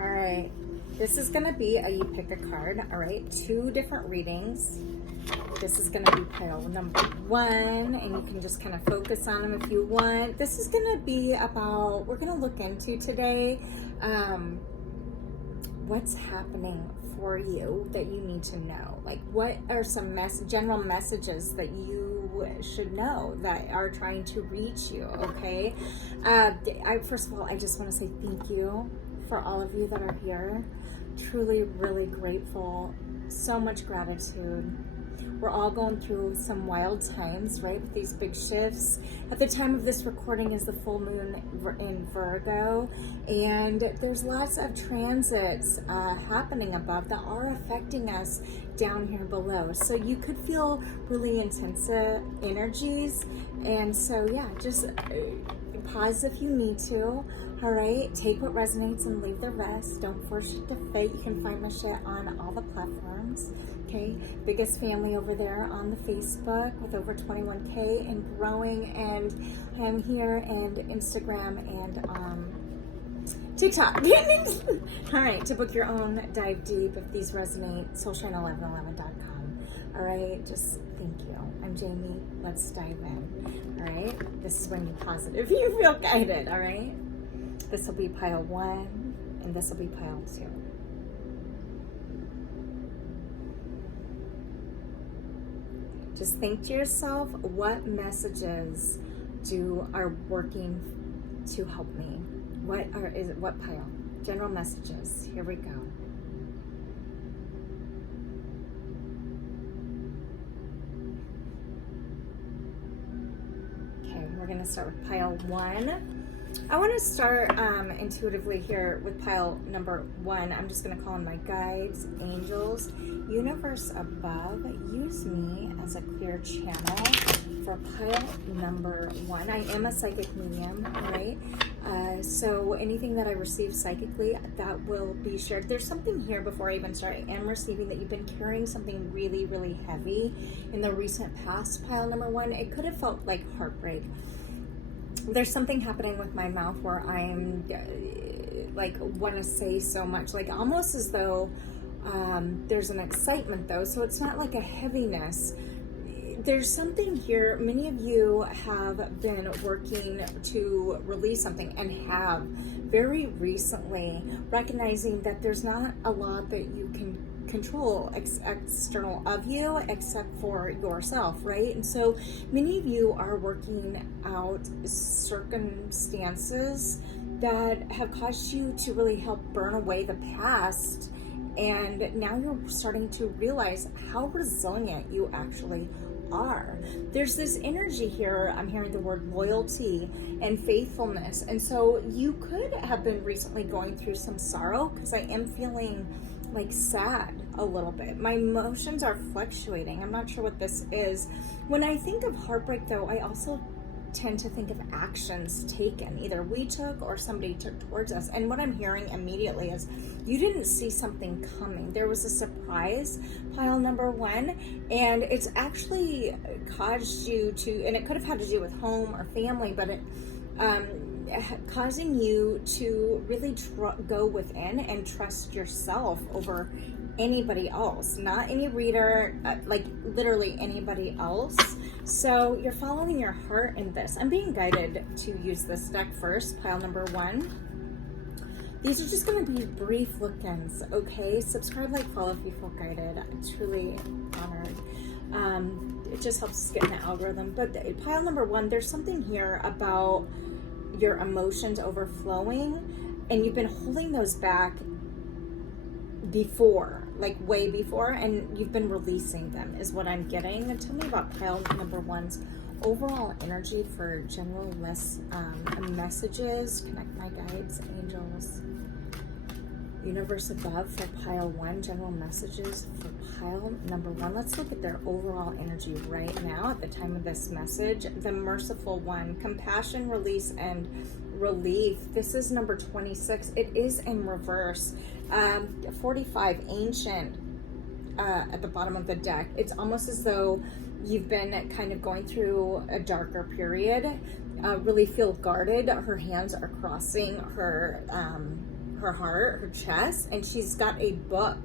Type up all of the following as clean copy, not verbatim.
All right. This is going to be you pick a card. All right. 2 different readings. This is going to be pile number 1, and you can just kind of focus on them if you want. This is going to be about, we're going to look into today what's happening for you that you need to know. Like, what are some general messages that you should know that are trying to reach you, okay? First of all, I just want to say thank you for all of you that are here. Truly, really grateful. So much gratitude. We're all going through some wild times, right, with these big shifts. At the time of this recording is the full moon in Virgo, and there's lots of transits happening above that are affecting us down here below. So you could feel really intense energies, and so yeah, just pause if you need to. All right, take what resonates and leave the rest. Don't force it to fit. You can find my shit on all the platforms. Okay, biggest family over there on the Facebook with over 21K and growing, and I'm here and Instagram and TikTok. All right, to book your own dive deep if these resonate, soulshine1111.com. All right, just thank you. I'm Jamie. Let's dive in. All right, this is when you pause it if you feel guided. All right, this will be pile 1 and this will be pile 2. Just think to yourself, what messages are working to help me? What pile? General messages. Here we go. Okay, we're gonna start with pile 1. I want to start intuitively here with pile number 1. I'm just going to call in my guides, angels, universe above. Use me as a clear channel for pile number 1. I am a psychic medium, right? So anything that I receive psychically, that will be shared. There's something here before I even start. I am receiving that you've been carrying something really, really heavy in the recent past, pile number 1. It could have felt like heartbreak. There's something happening with my mouth where I'm like want to say so much, like almost as though there's an excitement though, so it's not like a heaviness. There's something here. Many of you have been working to release something and have very recently, recognizing that there's not a lot that you can control external of you except for yourself, right? And so many of you are working out circumstances that have caused you to really help burn away the past, and now you're starting to realize how resilient you actually are. There's this energy here. I'm hearing the word loyalty and faithfulness, and so you could have been recently going through some sorrow, because I am feeling like sad a little bit. My emotions are fluctuating. I'm not sure what this is. When I think of heartbreak though, I also tend to think of actions taken, either we took or somebody took towards us. And what I'm hearing immediately is you didn't see something coming. There was a surprise, pile number 1, and it's actually caused you to, and it could have had to do with home or family, but it causing you to really go within and trust yourself over anybody else, not any reader, like literally anybody else. So you're following your heart in this. I'm being guided to use this deck first, pile number 1. These are just going to be brief look-ins, okay? Subscribe, like, follow if you feel guided. I'm truly honored. It just helps us get in the algorithm. But pile number 1, there's something here about your emotions overflowing, and you've been holding those back before, like way before, and you've been releasing them is what I'm getting. And tell me about pile number 1's overall energy for general messages. Connect my guides, angels, universe above for pile 1, general messages for pile number 1. Let's look at their overall energy right now at the time of this message. The merciful one, compassion, release, and relief. This is number 26. It is in reverse. 45, ancient, at the bottom of the deck. It's almost as though you've been kind of going through a darker period. Really feel guarded. Her hands are crossing her her heart, her chest, and she's got a book.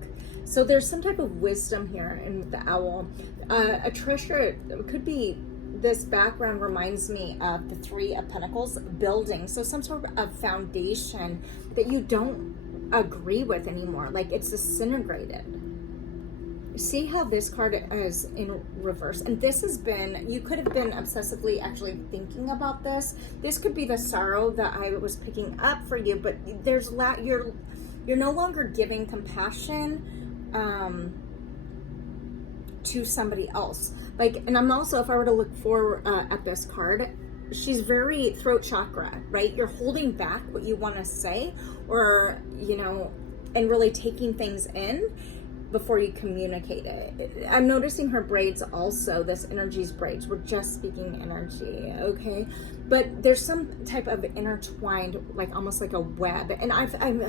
So there's some type of wisdom here in the owl. A treasure, it could be, this background reminds me of the Three of Pentacles building. So some sort of foundation that you don't agree with anymore. Like it's disintegrated. See how this card is in reverse? And this has been, you could have been obsessively actually thinking about this. This could be the sorrow that I was picking up for you, but there's you're no longer giving compassion to somebody else. Like, and I'm also, if I were to look for at this card, she's very throat chakra, right? You're holding back what you want to say, or, you know, and really taking things in before you communicate it. I'm noticing her braids also, this energy's braids. We're just speaking energy, okay? But there's some type of intertwined, like almost like a web. And I'm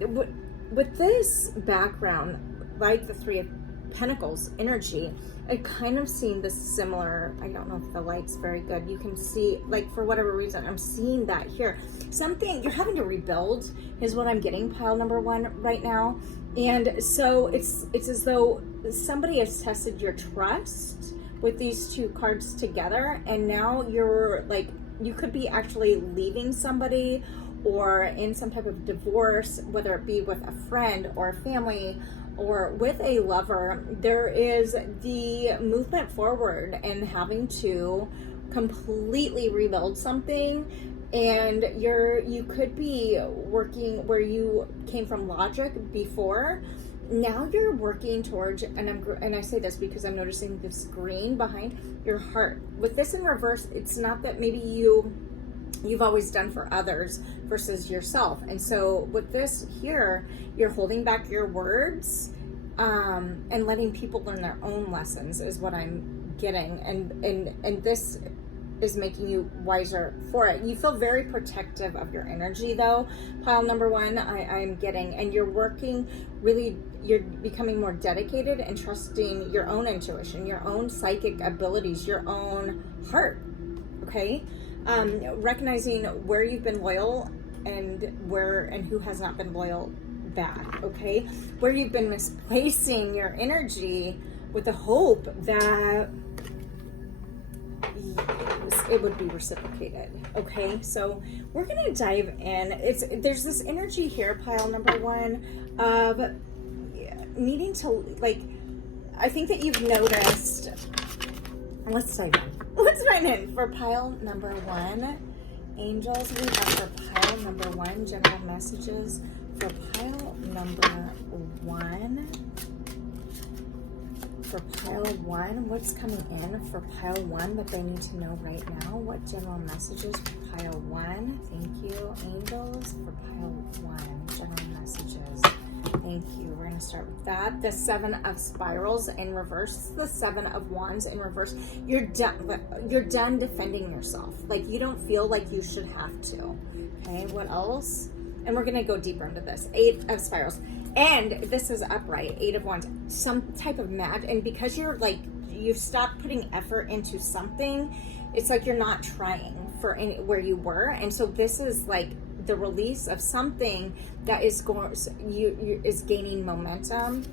with this background, like the Three of Pentacles energy, I kind of seen this similar, I don't know if the light's very good, you can see, like, for whatever reason, I'm seeing that here. Something, you're having to rebuild is what I'm getting, pile number one right now. And so it's as though somebody has tested your trust with these two cards together, and now you're like, you could be actually leaving somebody or in some type of divorce, whether it be with a friend or a family or with a lover. There is the movement forward and having to completely rebuild something. And you could be working where you came from logic before. Now you're working towards, and I say this because I'm noticing this green behind your heart. With this in reverse, it's not that maybe you've always done for others versus yourself. And so with this here, you're holding back your words and letting people learn their own lessons is what I'm getting. And this is making you wiser for it. You feel very protective of your energy though, pile number one, I'm getting, and you're working really, you're becoming more dedicated and trusting your own intuition, your own psychic abilities, your own heart, okay? Recognizing where you've been loyal and who has not been loyal back, okay? Where you've been misplacing your energy with the hope that it would be reciprocated, okay? So we're gonna dive in. There's this energy here, pile number one, of needing to, like, I think that you've noticed. Let's dive in for pile number one. Angels, we have for pile number one, general messages for pile number one. For pile one, what's coming in for pile one that they need to know right now? What general messages for pile one? Thank you, angels, for pile one, general messages. Thank you. We're going to start with that. The Seven of Spirals in reverse. The Seven of Wands in reverse. You're done defending yourself. Like, you don't feel like you should have to. Okay, what else? And we're going to go deeper into this. Eight of Spirals. And this is upright. Eight of Wands. Some type of mad. And because you're like, you've stopped putting effort into something, it's like you're not trying for where you were. And so this is like the release of something that is going, is gaining momentum.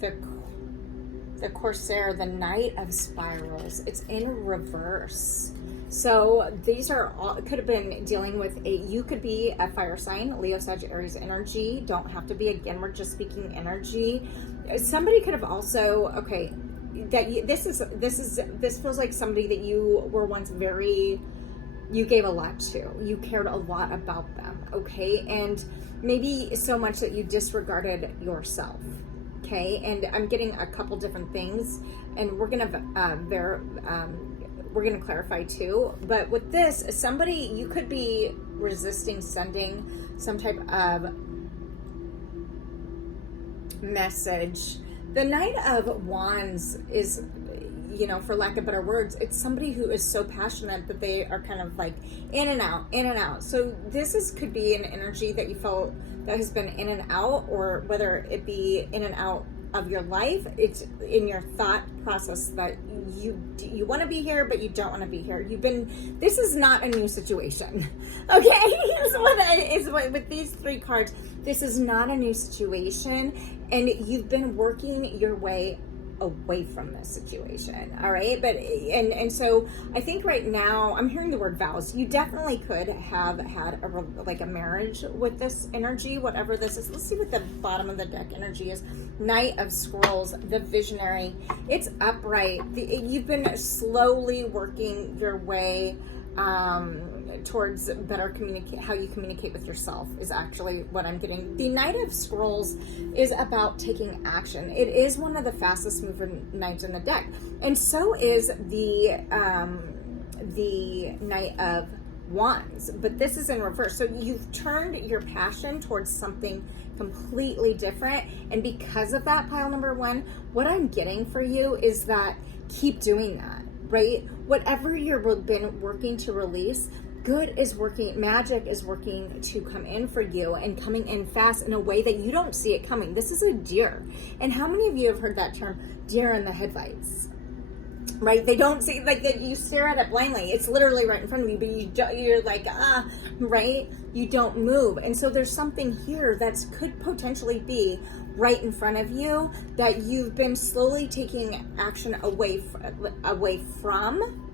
The Corsair, the Knight of Spirals, it's in reverse. So these are all, it could have been dealing with you could be a fire sign, Leo, Sag, Aries energy. Don't have to be, again, we're just speaking energy. Somebody could have also, okay, this feels like somebody that you were once you gave a lot to. You cared a lot about them, okay? And maybe so much that you disregarded yourself, okay? And I'm getting a couple different things, and we're gonna clarify too. But with this, somebody, you could be resisting sending some type of message. The Knight of Wands is, you know, for lack of better words, it's somebody who is so passionate that they are kind of like in and out, in and out. So this could be an energy that you felt that has been in and out, or whether it be in and out of your life. It's in your thought process that you want to be here, but you don't want to be here. This is not a new situation. Okay, with these 3 cards, this is not a new situation, and you've been working your way away from this situation. All right, but and so I think right now I'm hearing the word vows. You definitely could have had a marriage with this energy, whatever this is. Let's see what the bottom of the deck energy is. Knight of Scrolls, the visionary. It's upright. You've been slowly working your way towards better how you communicate with yourself is actually what I'm getting. The Knight of Scrolls is about taking action. It is one of the fastest moving knights in the deck, and so is the Knight of Wands, but this is in reverse. So you've turned your passion towards something completely different, and because of that, pile number 1, what I'm getting for you is that keep doing that, right? Whatever you've been working to release, good is working, magic is working to come in for you, and coming in fast in a way that you don't see it coming. This is a deer. And how many of you have heard that term, deer in the headlights? Right? They don't see, like, you stare at it blindly. It's literally right in front of you, but you're like, right? You don't move. And so there's something here that could potentially be right in front of you that you've been slowly taking action away from.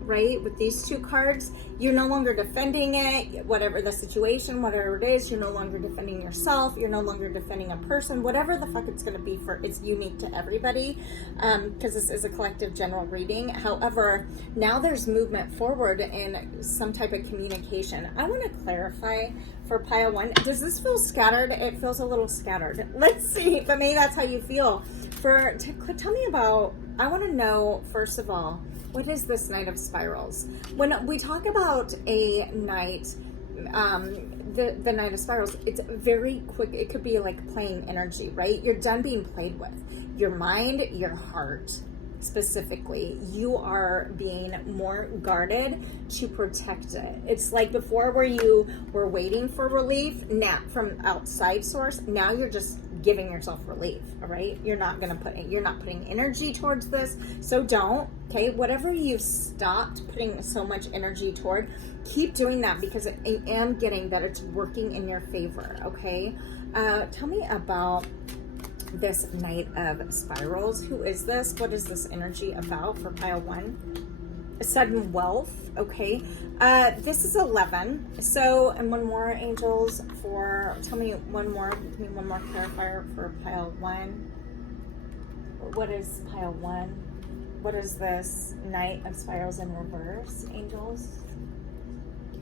Right? With these 2 cards, you're no longer defending it, whatever the situation, whatever it is, you're no longer defending yourself, you're no longer defending a person, whatever the fuck it's going to be it's unique to everybody, because this is a collective general reading. However, now there's movement forward in some type of communication. I want to clarify for pile 1. Does this feel scattered? It feels a little scattered. Let's see, but maybe that's how you feel. Tell me about, I want to know, first of all, what is this Knight of Spirals? When we talk about a knight, the Knight of Spirals, it's very quick. It could be like playing energy, right? You're done being played with. Your mind, your heart, specifically, you are being more guarded to protect it. It's like before, where you were waiting for relief from outside source. Now you're just giving yourself relief. All right, you're not putting energy towards this, so don't. Okay, whatever you've stopped putting so much energy toward, keep doing that, because I am getting that it's working in your favor. Okay, tell me about this Knight of Spirals. Who is this? What is this energy about for pile 1? Sudden wealth. Okay, this is 11. So, and one more, angels, tell me one more clarifier for pile 1. What is pile 1? What is this Knight of Spirals in reverse, angels?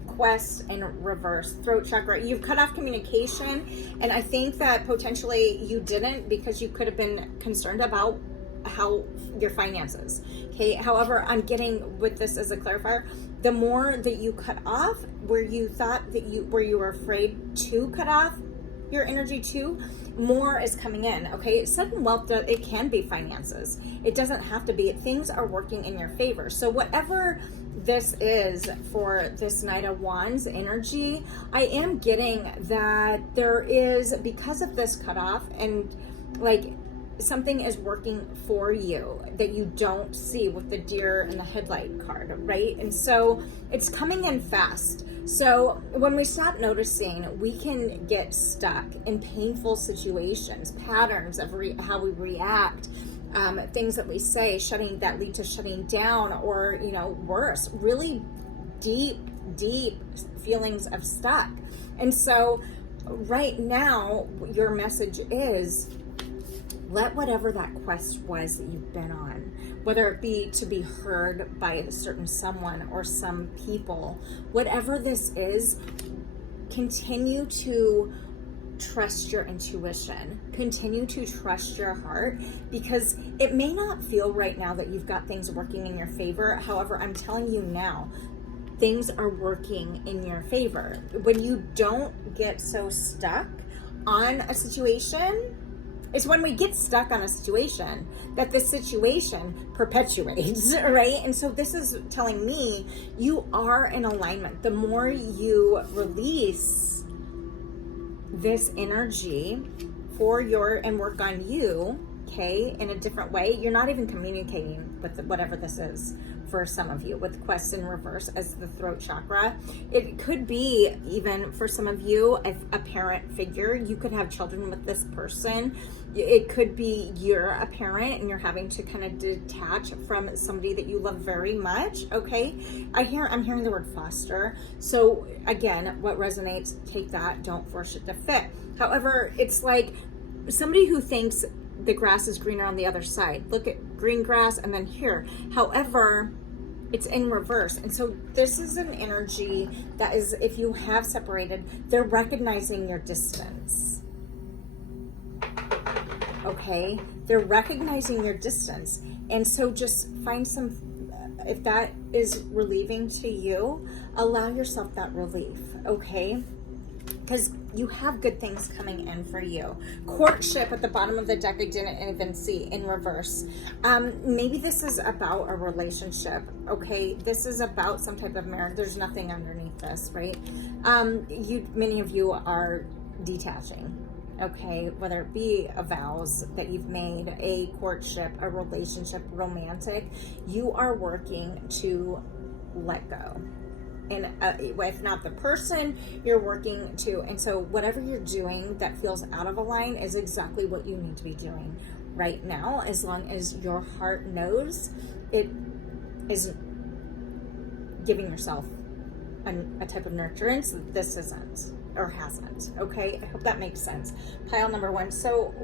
Quest in reverse, throat chakra. You've cut off communication, and I think that potentially you didn't, because you could have been concerned about how your finances. Okay, however, I'm getting with this as a clarifier, the more that you cut off where you were afraid to cut off your energy to, more is coming in. Okay, sudden wealth, it can be finances. It doesn't have to be. Things are working in your favor. So whatever this is for this Knight of Wands energy, I am getting that there is, because of this cutoff, and like something is working for you that you don't see with the deer and the headlight card, right? And so it's coming in fast. So when we stop noticing, we can get stuck in painful situations, patterns of how we react, things that we say, that lead to shutting down, or, worse, really deep feelings of stuck. And so right now, your message is, let whatever that quest was that you've been on, whether it be to be heard by a certain someone or some people, whatever this is, continue to trust your intuition, continue to trust your heart, because it may not feel right now that you've got things working in your favor. However, I'm telling you now, things are working in your favor. When you don't get so stuck on a situation, it's when we get stuck on a situation that the situation perpetuates, right? And so this is telling me you are in alignment. The more you release this energy for your, and work on you, okay, in a different way. You're not even communicating with whatever this is for some of you, with quests in reverse as the throat chakra. It could be, even for some of you, a parent figure. You could have children with this person. It could be you're a parent and you're having to kind of detach from somebody that you love very much, okay? I'm hearing the word foster. So again, what resonates, take that, don't force it to fit. However, it's like somebody who thinks the grass is greener on the other side. Look at green grass and then here. However, it's in reverse. And so this is an energy that is, if you have separated, they're recognizing your distance. Okay? They're recognizing your distance. And so just find some, if that is relieving to you, allow yourself that relief, okay? Because you have good things coming in for you. Courtship at the bottom of the deck, I didn't even see, in reverse. Maybe this is about a relationship, okay? This is about some type of marriage. There's nothing underneath this, right? Many of you are detaching, okay? Whether it be a vows that you've made, a courtship, a relationship, romantic, you are working to let go. And if not the person, you're working to, and so whatever you're doing that feels out of a line is exactly what you need to be doing right now, as long as your heart knows it is giving yourself a type of nurturance that this isn't or hasn't, okay? I hope that makes sense. Pile number one. So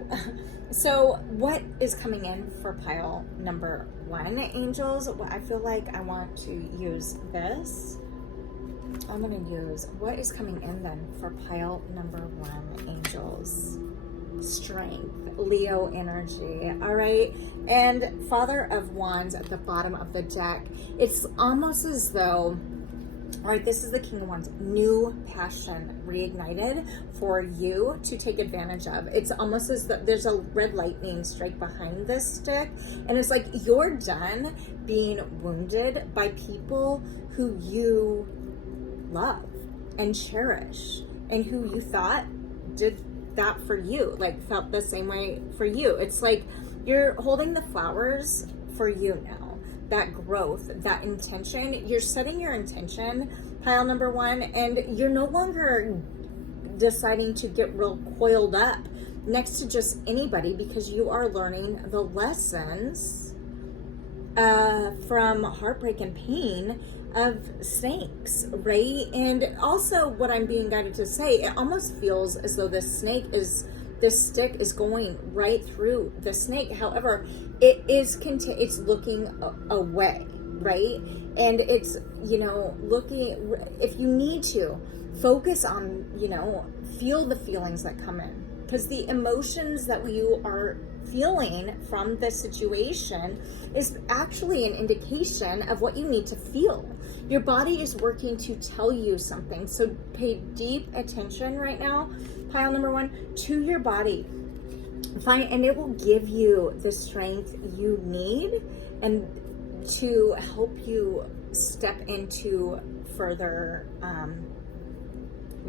what is coming in for pile number one, angels? Well, I feel like I want to use this. I'm going to use what is coming in then for pile number one, angels. Strength, Leo energy. All right. And Father of Wands at the bottom of the deck. It's almost as though, all right, this is the King of Wands, new passion reignited for you to take advantage of. It's almost as though there's a red lightning strike behind this stick. And it's like you're done being wounded by people who you love and cherish and who you thought did that for you, like felt the same way for you. It's like you're holding the flowers for you now, that growth, that intention. You're setting your intention, pile number one, and you're no longer deciding to get real coiled up next to just anybody, because you are learning the lessons from heartbreak and pain of snakes, right? And also what I'm being guided to say, it almost feels as though this stick is going right through the snake. However, it's looking away, right? And it's, looking, if you need to focus on, feel the feelings that come in, because the emotions that you are feeling from this situation is actually an indication of what you need to feel. Your body is working to tell you something. So pay deep attention right now, pile number one, to your body. And it will give you the strength you need and to help you step into further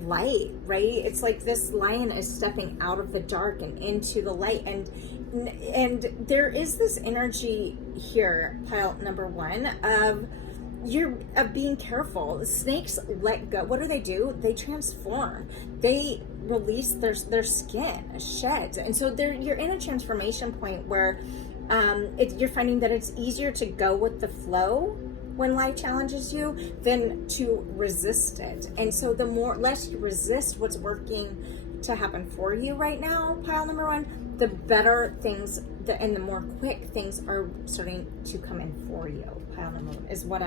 light, right? It's like this lion is stepping out of the dark and into the light, and there is this energy here, pile number one, of being careful. Snakes let go. What do? They transform. They release their skin, sheds, and so you're in a transformation point where you're finding that it's easier to go with the flow when life challenges you than to resist it. And so the less you resist what's working to happen for you right now, pile number one, the better things and the more quick things are starting to come in for you. Pile number one is what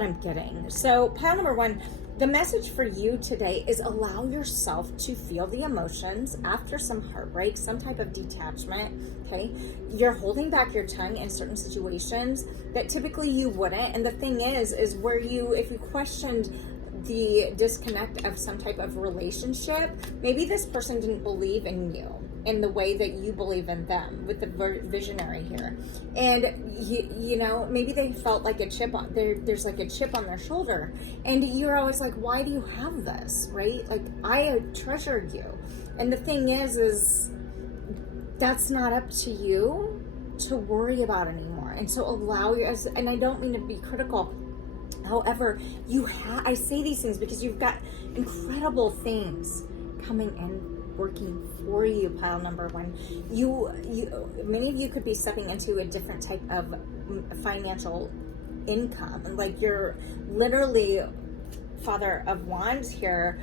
I'm getting. So pile number one, the message for you today is allow yourself to feel the emotions after some heartbreak, some type of detachment, okay? You're holding back your tongue in certain situations that typically you wouldn't. And the thing is where if you questioned the disconnect of some type of relationship, maybe this person didn't believe in you. in the way that you believe in them, with the visionary here. And you know, maybe they felt like a chip on there's like a chip on their shoulder, and you're always like, why do you have this, right? Like, I treasured you. And the thing is that's not up to you to worry about anymore. And so allow your, and I don't mean to be critical, however, I say these things because you've got incredible things coming in, working for you, pile number one. Many of you could be stepping into a different type of financial income. Like, you're literally, Father of Wands here,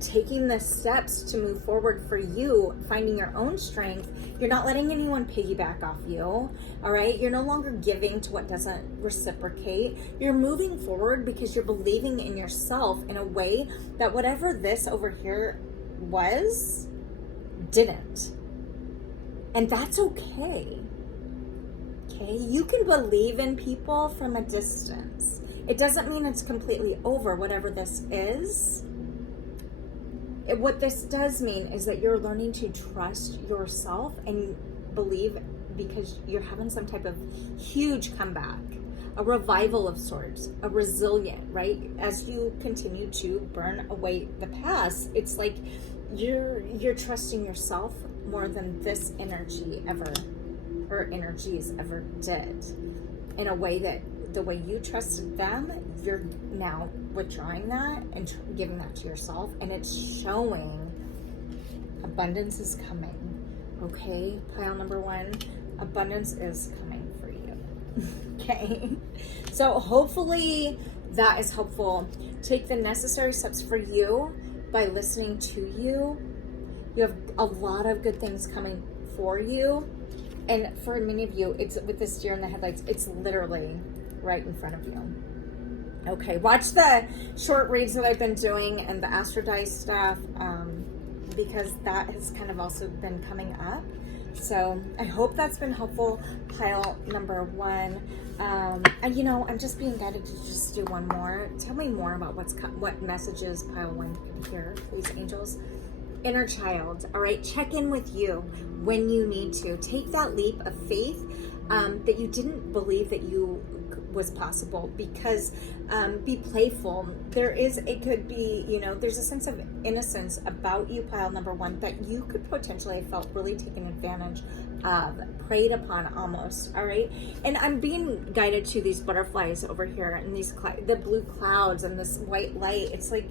taking the steps to move forward for you, finding your own strength. You're not letting anyone piggyback off you, all right? You're no longer giving to what doesn't reciprocate. You're moving forward because you're believing in yourself in a way that whatever this over here was, didn't. And that's okay. Okay? You can believe in people from a distance. It doesn't mean it's completely over, whatever this is. What this does mean is that you're learning to trust yourself and believe, because you're having some type of huge comeback, a revival of sorts, a resilient, right? As you continue to burn away the past, it's like you're trusting yourself more than this energy ever, or energies ever did, in a way that the way you trusted them, you're now withdrawing that and giving that to yourself, and it's showing abundance is coming. Okay, pile number one, abundance is coming for you. Okay, so hopefully that is helpful. Take the necessary steps for you by listening to you. You have a lot of good things coming for you, and for many of you, it's with this deer in the headlights, it's literally right in front of you. Okay, watch the short reads that I've been doing and the Astro Dice stuff, because that has kind of also been coming up. So I hope that's been helpful, pile number one. And you know, I'm just being guided to just do one more. Tell me more about what messages pile one can hear, please, angels. Inner child, all right? Check in with you when you need to. Take that leap of faith that you didn't believe that you was possible, because be playful. It could be, you know, there's a sense of innocence about you, pile number one, that you could potentially have felt really taken advantage of, preyed upon almost, all right? And I'm being guided to these butterflies over here, and these the blue clouds and this white light. It's like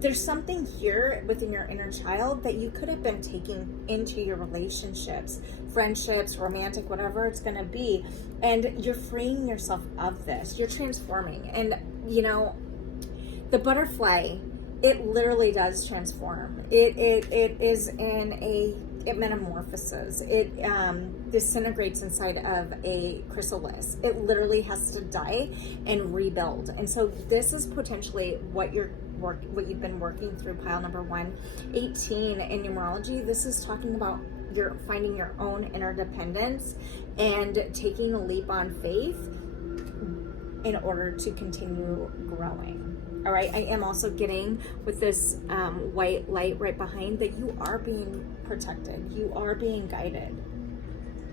there's something here within your inner child that you could have been taking into your relationships, friendships, romantic, whatever it's going to be. And you're freeing yourself of this. You're transforming. And, you know, the butterfly, it literally does transform. It is it metamorphoses. It disintegrates inside of a chrysalis. It literally has to die and rebuild. And so this is potentially what you've been working through, pile number one. 18 in numerology, this is talking about finding your own interdependence and taking a leap on faith in order to continue growing. All right, I am also getting with this white light right behind that you are being protected. You are being guided.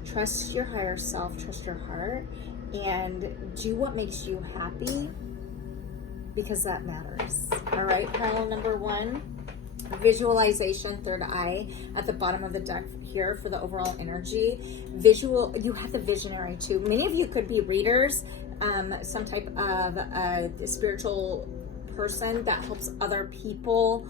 Trust your higher self, trust your heart, and do what makes you happy, because that matters. All right, pile number one, visualization, third eye at the bottom of the deck here for the overall energy. You have the visionary too. Many of you could be readers, some type of spiritual person that helps other people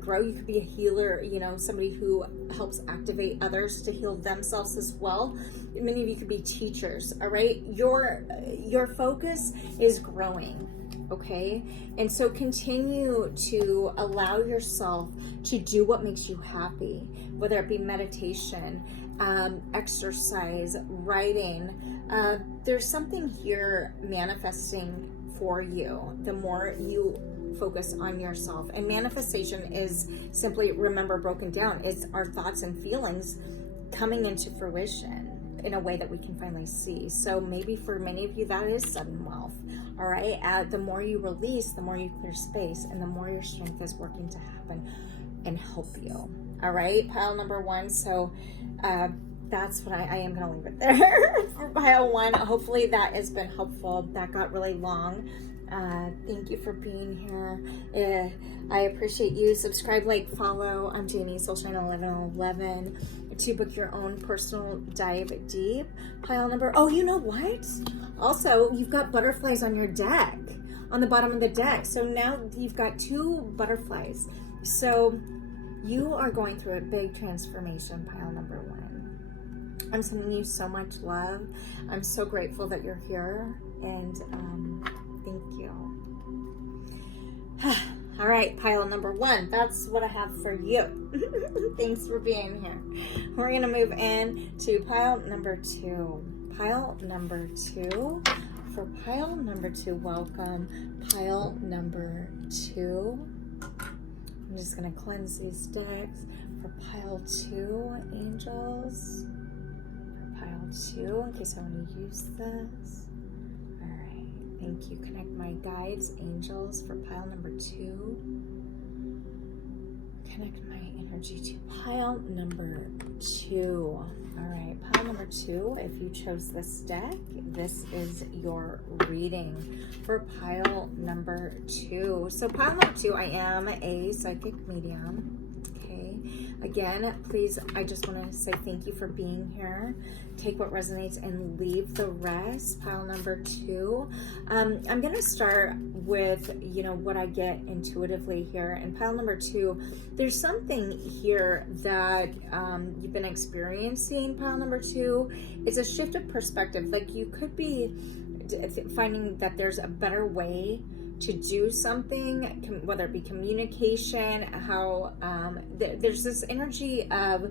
grow. You could be a healer, you know, somebody who helps activate others to heal themselves as well. Many of you could be teachers, all right? Your focus is growing, okay? And so continue to allow yourself to do what makes you happy, whether it be meditation, exercise, writing. There's something here manifesting for you the more you focus on yourself. And manifestation is simply, remember, broken down, it's our thoughts and feelings coming into fruition in a way that we can finally see. So maybe for many of you that is sudden wealth. All right, the more you release, the more you clear space, and the more your strength is working to happen. and help you. All right, pile number one. So that's what I am going to leave it there for pile one. Hopefully that has been helpful. That got really long. Thank you for being here. I appreciate you. Subscribe, like, follow. I'm Janie, Soulshine 1111, to book your own personal dive deep. Pile number, oh, you know what? Also, you've got butterflies on your deck, on the bottom of the deck. So now you've got 2 butterflies. So you are going through a big transformation, pile number 1. I'm sending you so much love. I'm so grateful that you're here, and thank you. All right, pile number 1. That's what I have for you. Thanks for being here. We're gonna move in to pile number 2. Pile number 2. For pile number 2, welcome. Pile number 2. I'm just gonna cleanse these decks. For pile 2, angels. For pile 2, in case I want to use this. Thank you. Connect my guides, angels, for pile number 2. Connect my energy to pile number 2. All right, pile number 2. If you chose this deck, this is your reading for pile number 2. So pile number 2, I am a psychic medium. Okay. Again, please, I just want to say thank you for being here. Take what resonates and leave the rest. Pile number 2. I'm going to start with, what I get intuitively here. And pile number 2, there's something here that you've been experiencing. Pile number 2, it's a shift of perspective. Like, you could be finding that there's a better way to do something, whether it be communication, how there's this energy of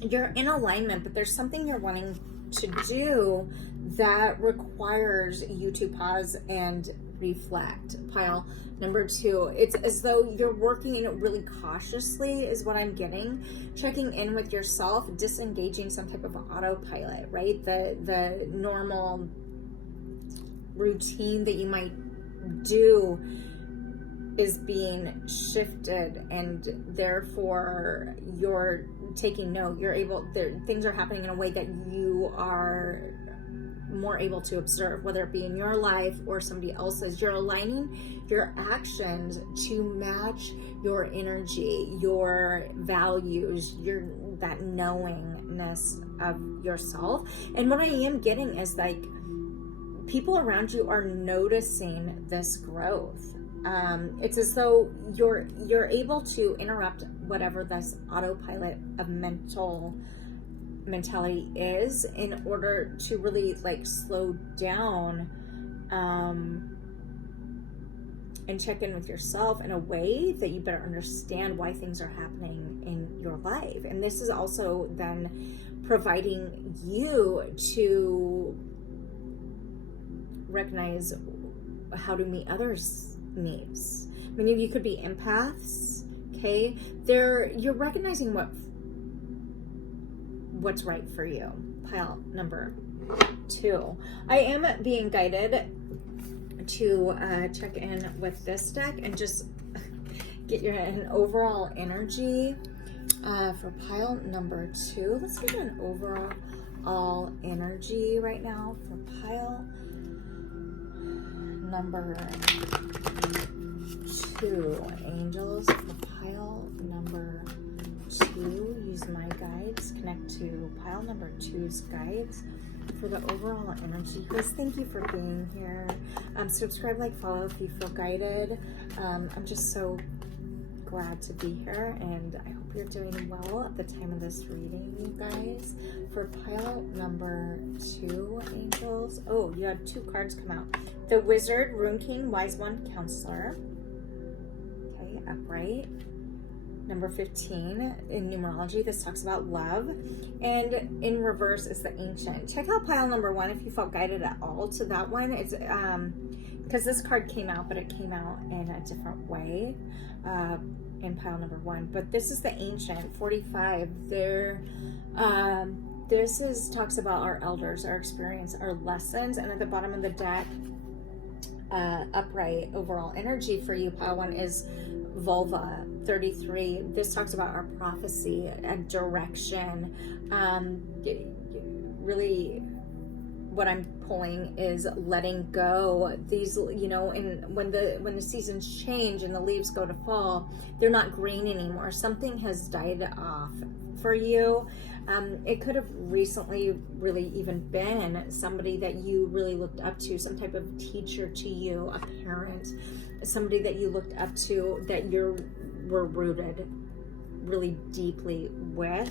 you're in alignment, but there's something you're wanting to do that requires you to pause and reflect. Pile number 2, it's as though you're working really cautiously is what I'm getting. Checking in with yourself, disengaging some type of autopilot, right? The normal routine that you might do is being shifted, and therefore you're taking note. Things are happening in a way that you are more able to observe, whether it be in your life or somebody else's. You're aligning your actions to match your energy, your values, that knowingness of yourself. And what I am getting is like people around you are noticing this growth. It's as though you're able to interrupt whatever this autopilot of mentality is in order to really like slow down and check in with yourself in a way that you better understand why things are happening in your life. And this is also then providing you to recognize how to meet others' needs. Many of you could be empaths, okay? You're recognizing what's right for you. Pile number 2. I am being guided to check in with this deck and just get an overall energy for pile number 2. Let's get an overall energy right now for pile number 2. Angels for pile number 2. Use my guides. Connect to pile number 2's guides for the overall energy. Guys, thank you for being here. Subscribe, like, follow if you feel guided. I'm just so glad to be here, and I hope you're doing well at the time of this reading, you guys. For pile number 2, angels. Oh, you had 2 cards come out. The Wizard, Rune King, Wise One, Counselor. Okay, upright. Number 15 in numerology, this talks about love. And in reverse is the Ancient. Check out pile number 1 if you felt guided at all to that one. It's because this card came out, but it came out in a different way in pile number 1. But this is the Ancient, 45. This talks about our elders, our experience, our lessons. And at the bottom of the deck, upright overall energy for you, pile 1 is vulva. 33, this talks about our prophecy, a direction. Really, what I'm pulling is letting go. These, you know, and when the seasons change and the leaves go to fall, they're not green anymore. Something has died off for you. It could have recently really even been somebody that you really looked up to, some type of teacher to you, a parent, somebody that you looked up to, that you were rooted really deeply with,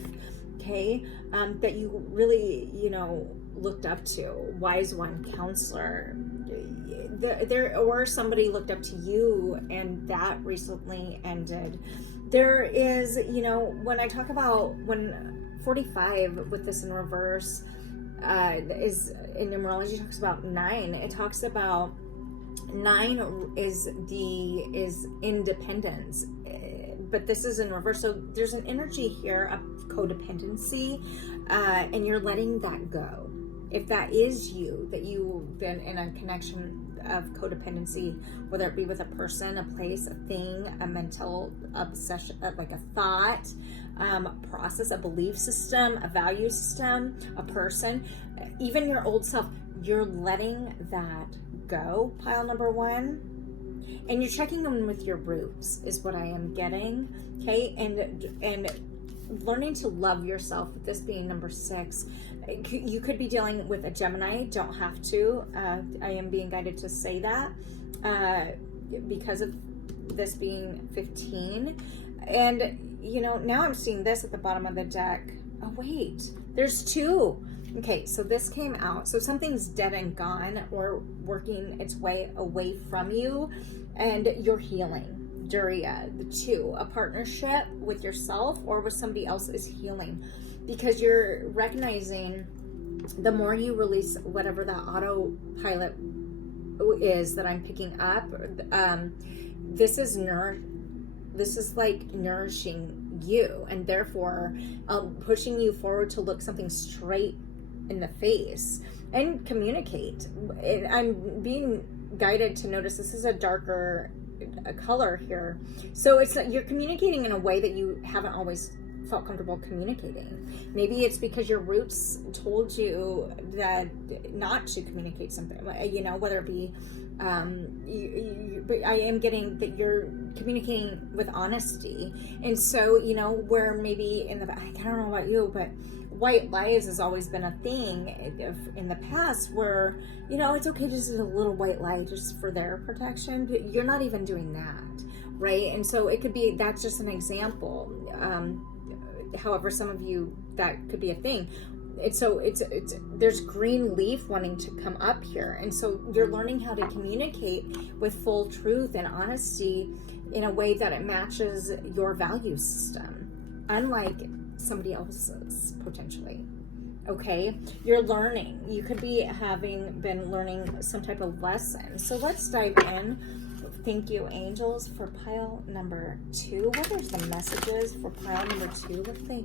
okay? That you really, you know, looked up to, wise one, counselor. There, or somebody looked up to you and that recently ended. There is, you know, when I talk about, when 45 with this in reverse is in numerology, talks about 9. It talks about 9 is independence, but this is in reverse. So there's an energy here of codependency, and you're letting that go. If that is you, that you've been in a connection of codependency, whether it be with a person, a place, a thing, a mental obsession, like a thought, process, a belief system, a value system, a person, even your old self, you're letting that go, pile number 1. And you're checking in with your roots is what I am getting, okay? And learning to love yourself, with this being number 6. You could be dealing with a Gemini, don't have to. I am being guided to say that because of this being 15. And, you know, now I'm seeing this at the bottom of the deck. Oh, wait, there's 2. Okay, so this came out. So something's dead and gone, or working its way away from you, and you're healing. Duria, the 2, a partnership with yourself or with somebody else is healing, because you're recognizing the more you release whatever that autopilot is that I'm picking up, this is like nourishing you, and therefore pushing you forward to look something straight in the face and communicate. I'm being guided to notice this is a darker color here, so it's that you're communicating in a way that you haven't always felt comfortable communicating. Maybe it's because your roots told you that not to communicate something, you know, whether it be but I am getting that you're communicating with honesty. And so, you know, where maybe I don't know about you, but white lies has always been a thing in the past, where, you know, it's okay to just do a little white lie just for their protection, but you're not even doing that, right? And so it could be, that's just an example. However, some of you, that could be a thing. So there's green leaf wanting to come up here, and so you're learning how to communicate with full truth and honesty in a way that it matches your value system, unlike somebody else's potentially. Okay, you're learning. You could be having been learning some type of lesson. So let's dive in. Thank you, angels, for pile number 2. What are the messages for pile number 2? What do they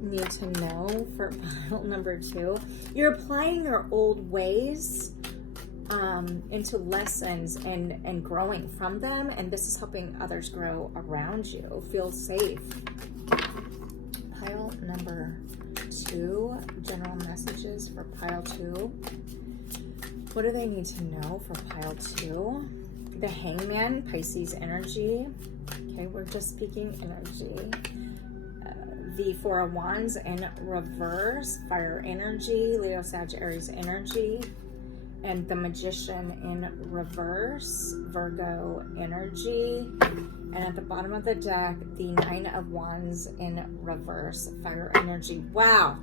need to know for pile number 2? You're applying your old ways into lessons and growing from them, and this is helping others grow around you. Feel safe. Pile number 2, general messages for pile 2. What do they need to know for pile 2? The Hangman, Pisces energy. Okay, we're just speaking energy. The 4 of Wands in reverse, fire energy, Leo, Sag, Aries energy. And the Magician in reverse, Virgo energy. And at the bottom of the deck, the 9 of Wands in reverse, fire energy. Wow.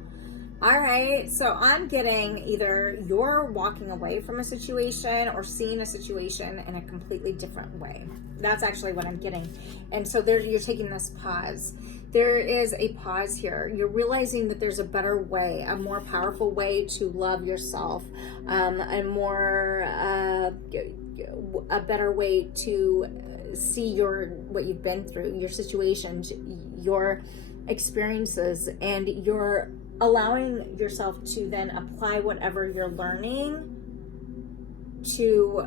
All right, so I'm getting either you're walking away from a situation or seeing a situation in a completely different way. That's actually what I'm getting. And so there, you're taking this pause. There is a pause here. You're realizing that there's a better way, a more powerful way to love yourself, a better way to see what you've been through, your situations, your experiences, and you're allowing yourself to then apply whatever you're learning to,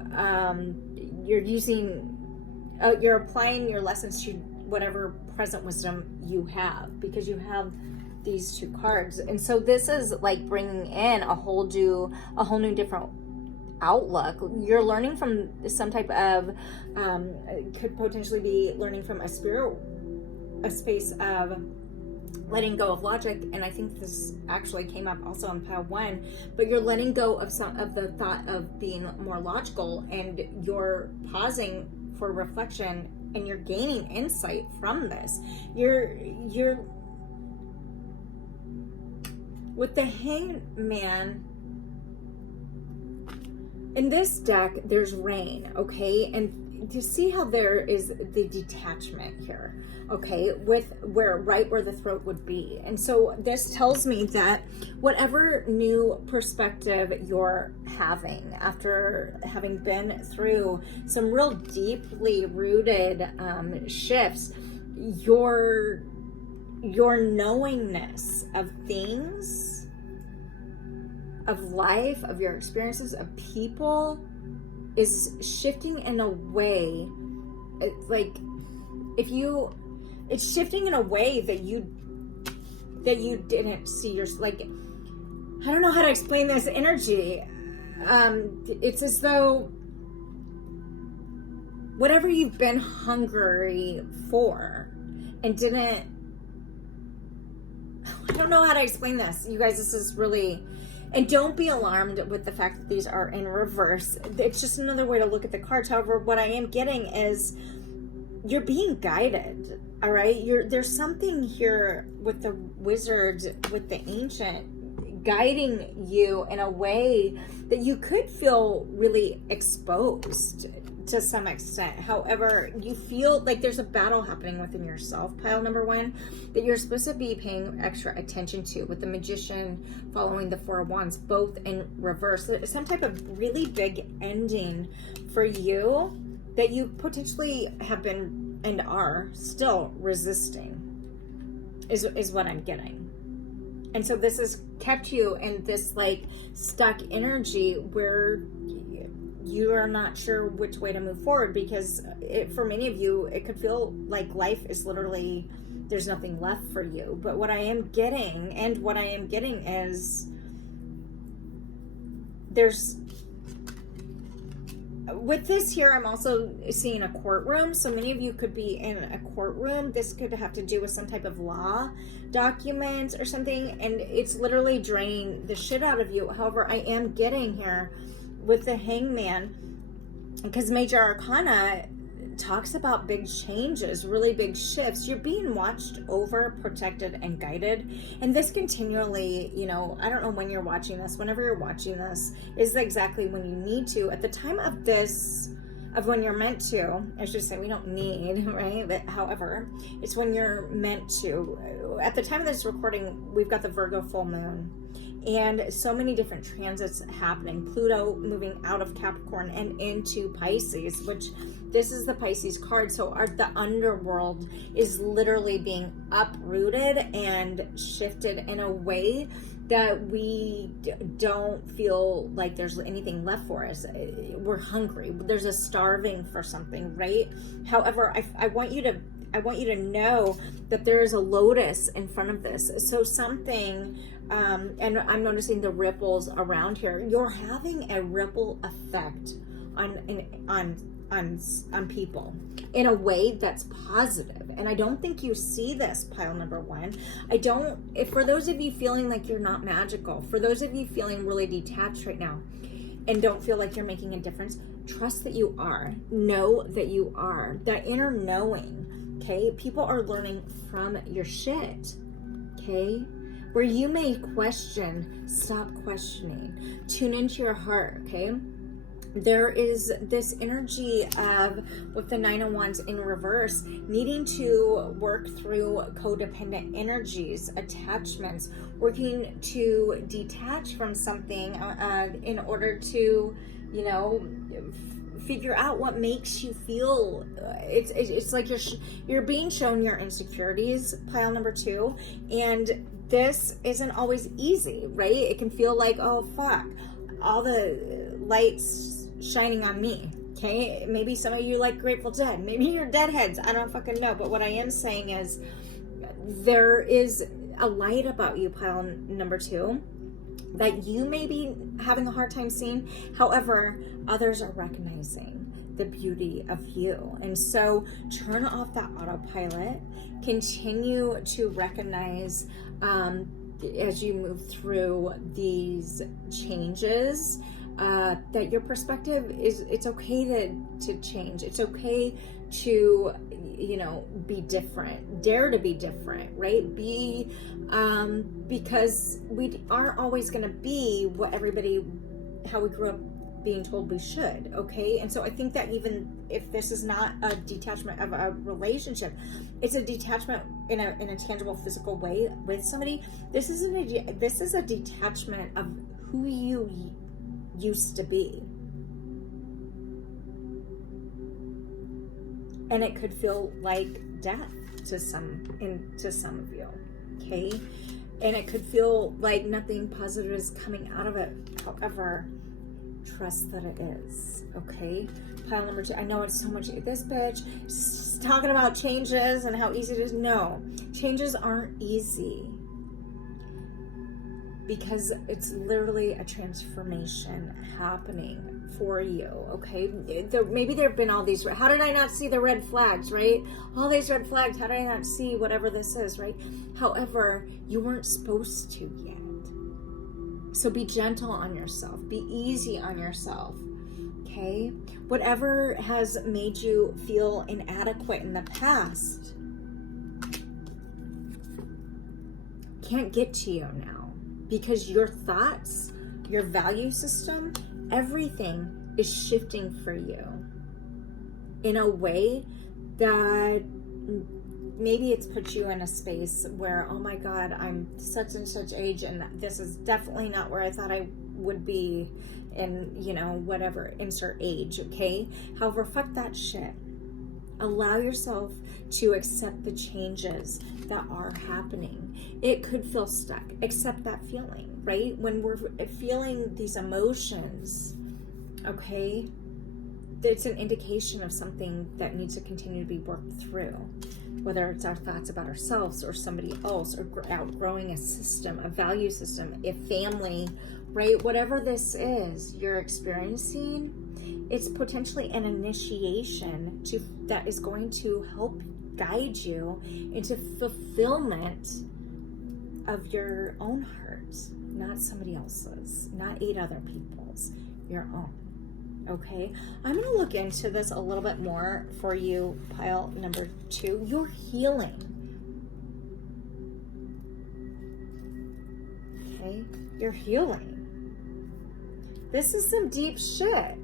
you're applying your lessons to whatever present wisdom you have, because you have these two cards. And so this is like bringing in a whole new different outlook. You're learning from some type of could potentially be learning from a space of letting go of logic. And I think this actually came up also in pile 1, but you're letting go of some of the thought of being more logical, and you're pausing for reflection, and you're gaining insight from this. You're with the Hangman. In this deck, there's rain, okay? And to see how there is the detachment here, okay, with right where the throat would be. And so this tells me that whatever new perspective you're having after having been through some real deeply rooted shifts, your knowingness of things, of life, of your experiences, of people, is shifting in a way, it's shifting in a way that you didn't see I don't know how to explain this energy. It's as though whatever you've been hungry for and I don't know how to explain this. You guys, this is really... And don't be alarmed with the fact that these are in reverse. It's just another way to look at the cards. However, what I am getting is you're being guided, all right? There's something here with the wizard, with the ancient, guiding you in a way that you could feel really exposed to some extent. However, you feel like there's a battle happening within yourself, pile number 1, that you're supposed to be paying extra attention to, with the Magician following the Four of Wands, both in reverse. There's some type of really big ending for you that you potentially have been and are still resisting, is what I'm getting. And so this has kept you in this like stuck energy where you are not sure which way to move forward, because for many of you, it could feel like life is literally, there's nothing left for you. But what I am getting is with this here, I'm also seeing a courtroom. So many of you could be in a courtroom. This could have to do with some type of law document or something, and it's literally draining the shit out of you. However, I am getting here with the Hangman, because Major Arcana talks about big changes, really big shifts. You're being watched over, protected, and guided. And this continually, I don't know when you're watching this, whenever you're watching this is exactly when you need to. At the time of this, of when you're meant to, I should say, we don't need, right? But however, it's when you're meant to. At the time of this recording, we've got the Virgo full moon. And so many different transits happening. Pluto moving out of Capricorn and into Pisces, which this is the Pisces card. So the underworld is literally being uprooted and shifted in a way that we don't feel like there's anything left for us. We're hungry. There's a starving for something, right? However, I want you to know that there is a lotus in front of this. So something, and I'm noticing the ripples around here. You're having a ripple effect on people in a way that's positive. And I don't think you see this, pile number 1. For those of you feeling like you're not magical, for those of you feeling really detached right now and don't feel like you're making a difference, trust that you are. Know that you are. That inner knowing, okay? People are learning from your shit, okay? Where you may question, stop questioning. Tune into your heart, okay? There is this energy of, with the Nine of Wands in reverse, needing to work through codependent energies, attachments, working to detach from something in order to, figure out what makes you feel. It's like you're being shown your insecurities, pile number 2, and this isn't always easy, right? It can feel like, oh fuck, all the lights shining on me, Okay, maybe some of you like Grateful Dead. Maybe you're Deadheads. I don't fucking know. But what I am saying is there is a light about you, pile number 2, that you may be having a hard time seeing. However, others are recognizing the beauty of you. And so turn off that autopilot. Continue to recognize as you move through these changes that your perspective is, it's okay to change. It's okay to, you know, be different. Dare to be different, right? Be, because we aren't always going to be what everybody, how we grew up being told we should, okay? And so I think that even if this is not a detachment of a relationship, it's a detachment in a tangible physical way with somebody. This is a detachment of who you used to be. And it could feel like death to some of you, okay? And it could feel like nothing positive is coming out of it. However, trust that it is, okay? Pile number 2, I know it's so much, this bitch is talking about changes and how easy it is. No, changes aren't easy, because it's literally a transformation happening for you, okay? Maybe there have been all these, how did I not see the red flags, right? All these red flags, how did I not see whatever this is, right? However, you weren't supposed to yet. So be gentle on yourself. Be easy on yourself, okay? Whatever has made you feel inadequate in the past can't get to you now, because your thoughts, your value system, everything is shifting for you in a way that maybe it's put you in a space where, oh my God, I'm such and such age, and this is definitely not where I thought I would be in, you know, whatever, insert age, okay? However, fuck that shit. Allow yourself to accept the changes that are happening. It could feel stuck. Accept that feeling, right? When we're feeling these emotions, okay, it's an indication of something that needs to continue to be worked through. Whether it's our thoughts about ourselves or somebody else, or outgrowing a system, a value system, a family, right? Whatever this is you're experiencing, it's potentially an initiation that is going to help guide you into fulfillment of your own heart, not somebody else's, not 8 other people's, your own. Okay, I'm going to look into this a little bit more for you, pile number 2. You're healing. Okay, you're healing. This is some deep shit.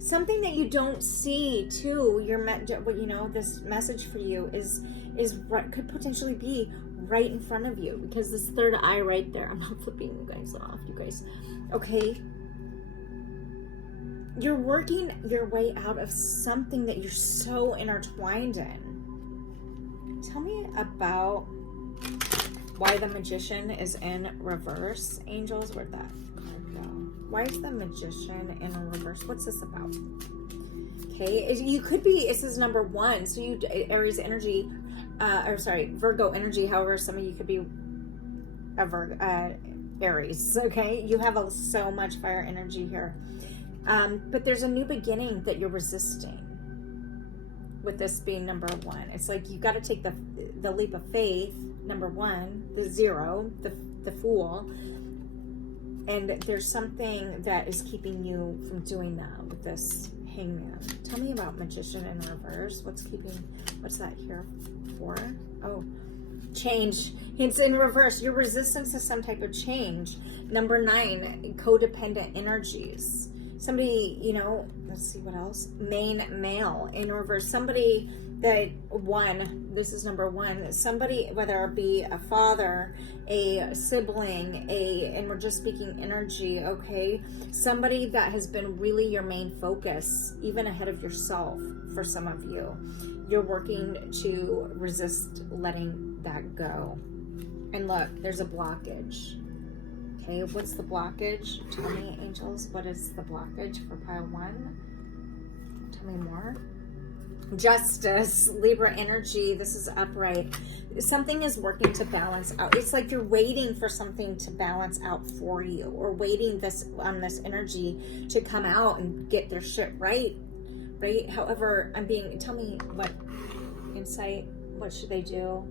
Something that you don't see too. You know, this message for you is could potentially be right in front of you, because this third eye right there. I'm not flipping you guys off, you guys. Okay. You're working your way out of something that you're so intertwined in. Tell me about why the Magician is in reverse. Angels, where'd that card go? Why is the Magician in reverse? What's this about? Okay, you could be, this is number 1. So you, Aries energy, Virgo energy. However, some of you could be a Aries, okay? You have so much fire energy here. But there's a new beginning that you're resisting, with this being number 1. It's like you got to take the leap of faith, number 1, the 0, the Fool, and there's something that is keeping you from doing that with this Hangman. Tell me about Magician in reverse. What's that here for? Oh, change. It's in reverse. Your resistance to some type of change. Number 9, codependent energies. Somebody, you know, let's see what else. Main male in reverse. Somebody that this is number 1. Somebody, whether it be a father, a sibling, and we're just speaking energy, okay? Somebody that has been really your main focus, even ahead of yourself for some of you. You're working to resist letting that go. And look, there's a blockage. Okay, what's the blockage? Tell me, angels, what is the blockage for pile 1? Tell me more. Justice, Libra energy. This is upright. Something is working to balance out. It's like you're waiting for something to balance out for you, or waiting on this energy to come out and get their shit right. Right? However, tell me what insight, what should they do?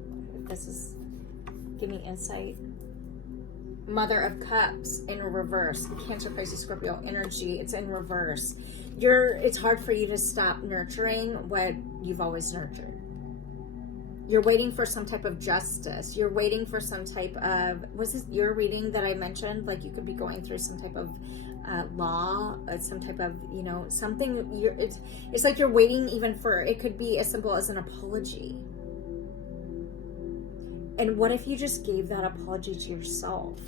Give me insight. Mother of Cups in reverse. Cancer, Pisces, Scorpio energy. It's in reverse. It's hard for you to stop nurturing what you've always nurtured. You're waiting for some type of justice. You're waiting for some type of, was this your reading that I mentioned? Like, you could be going through some type of law, some type of, something. It's like you're waiting even for, it could be as simple as an apology. And what if you just gave that apology to yourself?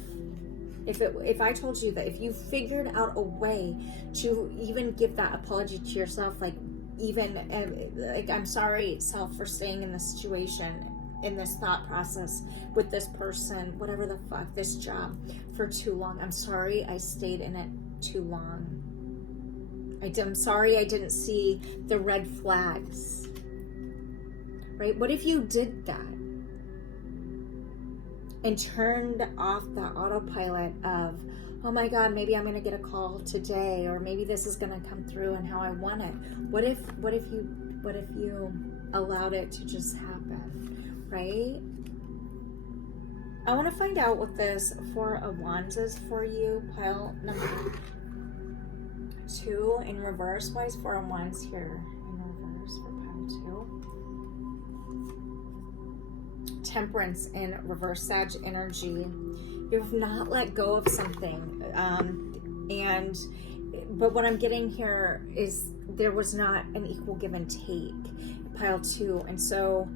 If I told you that if you figured out a way to even give that apology to yourself, like I'm sorry, self, for staying in this situation, in this thought process with this person, whatever the fuck, this job for too long. I'm sorry I stayed in it too long. I'm sorry I didn't see the red flags. Right? What if you did that? And turned off the autopilot of, oh my God, maybe I'm going to get a call today, or maybe this is going to come through and how I want it. What if you allowed it to just happen, right? I want to find out what this Four of Wands is for you, pile number 2 in reverse. Why is Four of Wands here in reverse for pile 2? Temperance in reverse, Sag energy. You've not let go of something, but what I'm getting here is there was not an equal give and take, pile 2, and so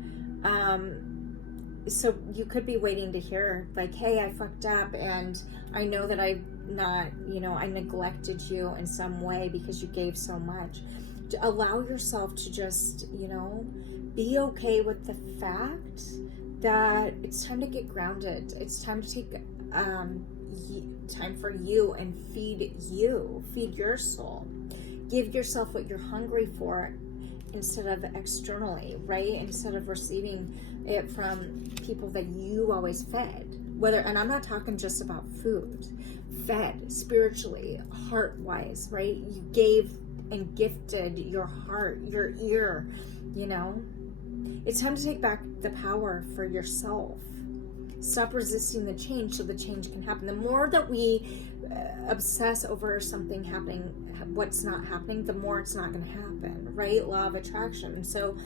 you could be waiting to hear, like, hey, I fucked up, and I know that I neglected you in some way because you gave so much. To allow yourself to just, be okay with the fact that it's time to get grounded. It's time to take time for you and feed your soul. Give yourself what you're hungry for instead of externally, right? Instead of receiving it from people that you always fed. And I'm not talking just about food, fed spiritually, heart-wise, right? You gave and gifted your heart, your ear, It's time to take back the power for yourself. Stop resisting the change so the change can happen. The more that we obsess over something happening, what's not happening, the more it's not going to happen, right? Law of attraction. And so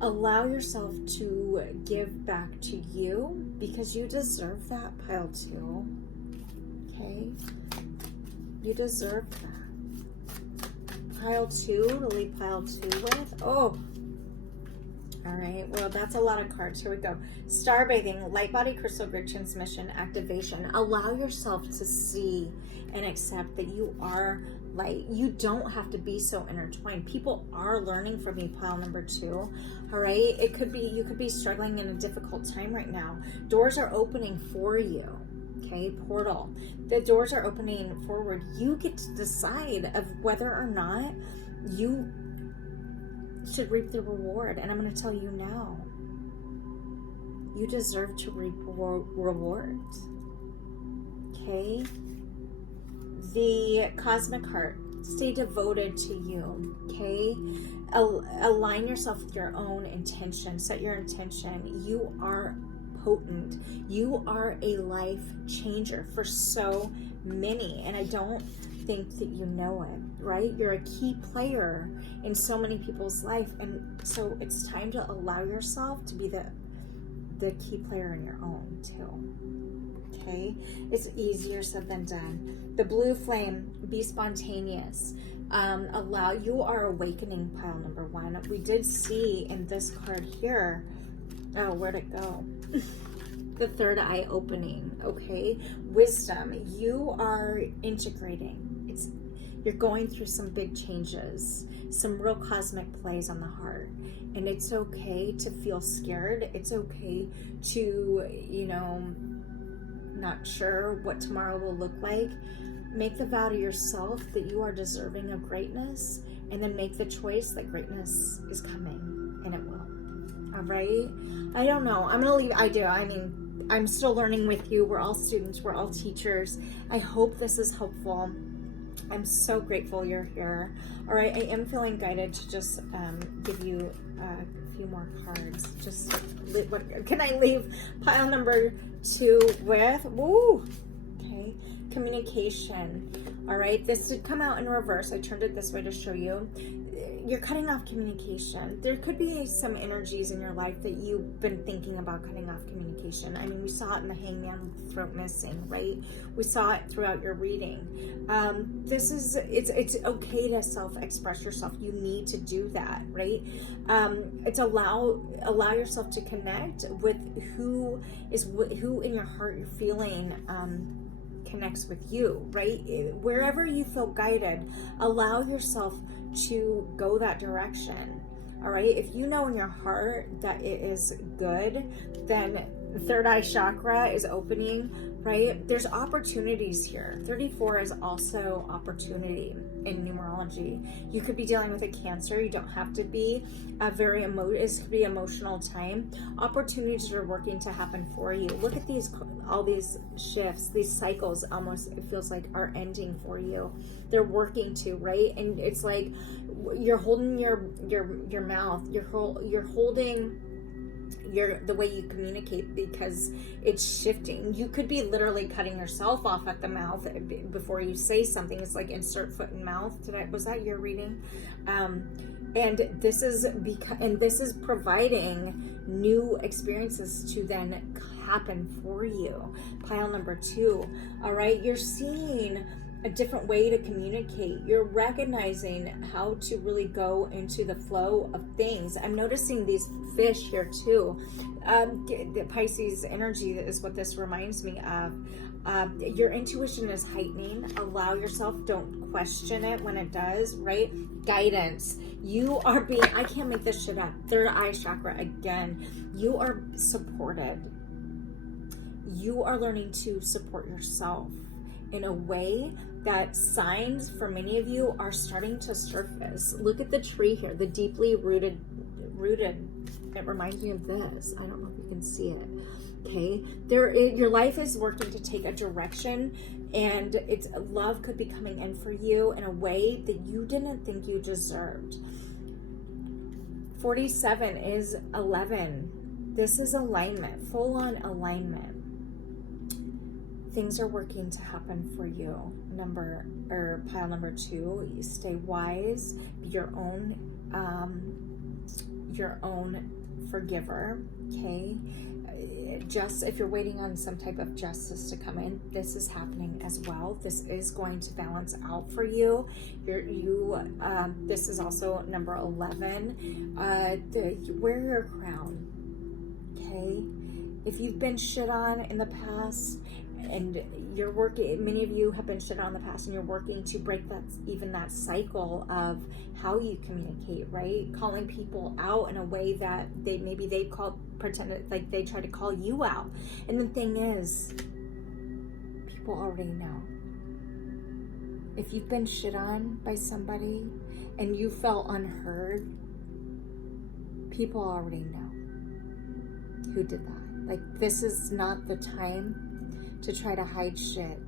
allow yourself to give back to you, because you deserve that, pile 2. Okay? You deserve that. Pile 2, to leave pile 2 with. Oh, all right, well, that's a lot of cards. Here we go. Star bathing, light body crystal grid transmission activation. Allow yourself to see and accept that you are light. You don't have to be so intertwined. People are learning from you, pile number 2. All right, you could be struggling in a difficult time right now. Doors are opening for you. Okay, portal. The doors are opening forward. You get to decide of whether or not you should reap the reward, and I'm going to tell you now, you deserve to reap rewards. Okay, the cosmic heart, stay devoted to you. Okay, align yourself with your own intention. Set your intention. You are potent. You are a life changer for so many, and I don't think that you know it, right? You're a key player in so many people's life, and so it's time to allow yourself to be the key player in your own too. Okay, it's easier said than done. The blue flame, be spontaneous. You are awakening, pile number 1. We did see in this card here, oh, where'd it go? The third eye opening. Okay, wisdom. You are integrating. You're going through some big changes, some real cosmic plays on the heart, and it's okay to feel scared. It's okay to not sure what tomorrow will look like, make the vow to yourself that you are deserving of greatness, and then make the choice that greatness is coming, and it will. All right? I don't know. I'm going to leave. I mean, I'm still learning with you. We're all students. We're all teachers. I hope this is helpful. I'm so grateful you're here. All right, I am feeling guided to just give you a few more cards. Just, what can I leave pile number 2 with? Woo! Okay, communication. All right, this did come out in reverse. I turned it this way to show you. You're cutting off communication. There could be some energies in your life that you've been thinking about cutting off communication. I mean, we saw it in the Hangman, throat missing, right? We saw it throughout your reading. It's okay to self-express yourself. You need to do that, right? It's allow yourself to connect with who in your heart you're feeling connects with you, right? Wherever you feel guided, allow yourself to go that direction. All right, if you know in your heart that it is good, then the third eye chakra is opening, right? There's opportunities here. 34 is also opportunity in numerology. You could be dealing with a Cancer. You don't have to be it could be emotional time. Opportunities are working to happen for you. Look at all these shifts, these cycles, almost it feels like are ending for you. They're working to, right? And it's like you're holding your mouth. You're holding the way you communicate because it's shifting. You could be literally cutting yourself off at the mouth before you say something. It's like insert foot in mouth. Was that your reading? And this is providing new experiences to then happen for you. Pile number 2. All right, you're seeing a different way to communicate. You're recognizing how to really go into the flow of things. I'm noticing these fish here too. The Pisces energy is what this reminds me of. Your intuition is heightening. Allow yourself, don't question it when it does, right? Guidance. You are being, I can't make this shit up. Third eye chakra again. You are supported. You are learning to support yourself in a way that signs for many of you are starting to surface. Look at the tree here, the deeply rooted. It reminds me of this. I don't know if you can see it. Okay, your life is working to take a direction, and love could be coming in for you in a way that you didn't think you deserved. 47 is 11. This is alignment, full-on alignment. Things are working to happen for you. Pile number 2. You stay wise. Be your own forgiver. Okay. Just if you're waiting on some type of justice to come in, this is happening as well. This is going to balance out for you. This is also number 11. Wear your crown. Okay. If you've been shit on in the past, and you're working, many of you have been shit on in the past, and you're working to break that cycle of how you communicate, right? Calling people out in a way that pretended like they try to call you out. And the thing is, people already know. If you've been shit on by somebody and you felt unheard, people already know who did that. Like, this is not the time to try to hide shit.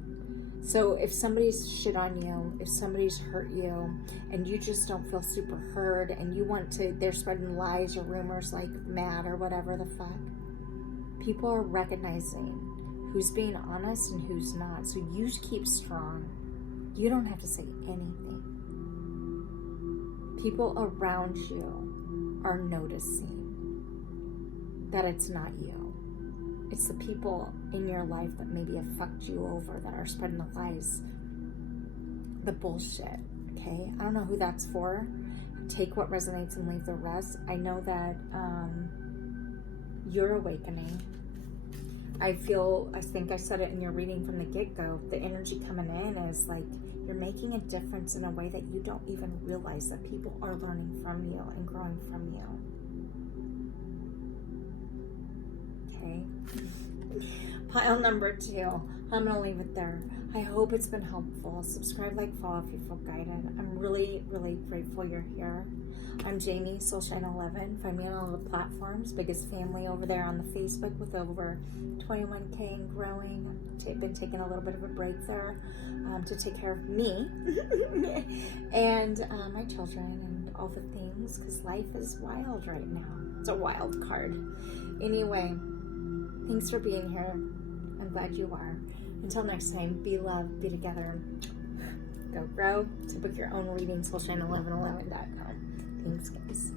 So if somebody's shit on you, if somebody's hurt you, and you just don't feel super heard, and they're spreading lies or rumors like mad or whatever the fuck, people are recognizing who's being honest and who's not. So you keep strong. You don't have to say anything. People around you are noticing that it's not you. It's the people in your life that maybe have fucked you over, that are spreading the lies, the bullshit, okay? I don't know who that's for. Take what resonates and leave the rest. I know that you're awakening. I think I said it in your reading from the get-go. The energy coming in is like you're making a difference in a way that you don't even realize that people are learning from you and growing from you. Okay. Pile number 2. I'm going to leave it there. I hope it's been helpful. Subscribe, like, follow if you feel guided. I'm really, really grateful you're here. I'm Jamie, Soulshine11. Find me on all the platforms. Biggest family over there on the Facebook with over 21K and growing. I've been taking a little bit of a break there to take care of me and my children and all the things, because life is wild right now. It's a wild card. Anyway, thanks for being here. I'm glad you are. Until next time, be loved, be together, go grow. To book your own reading, soulshine1111.com. Thanks, guys.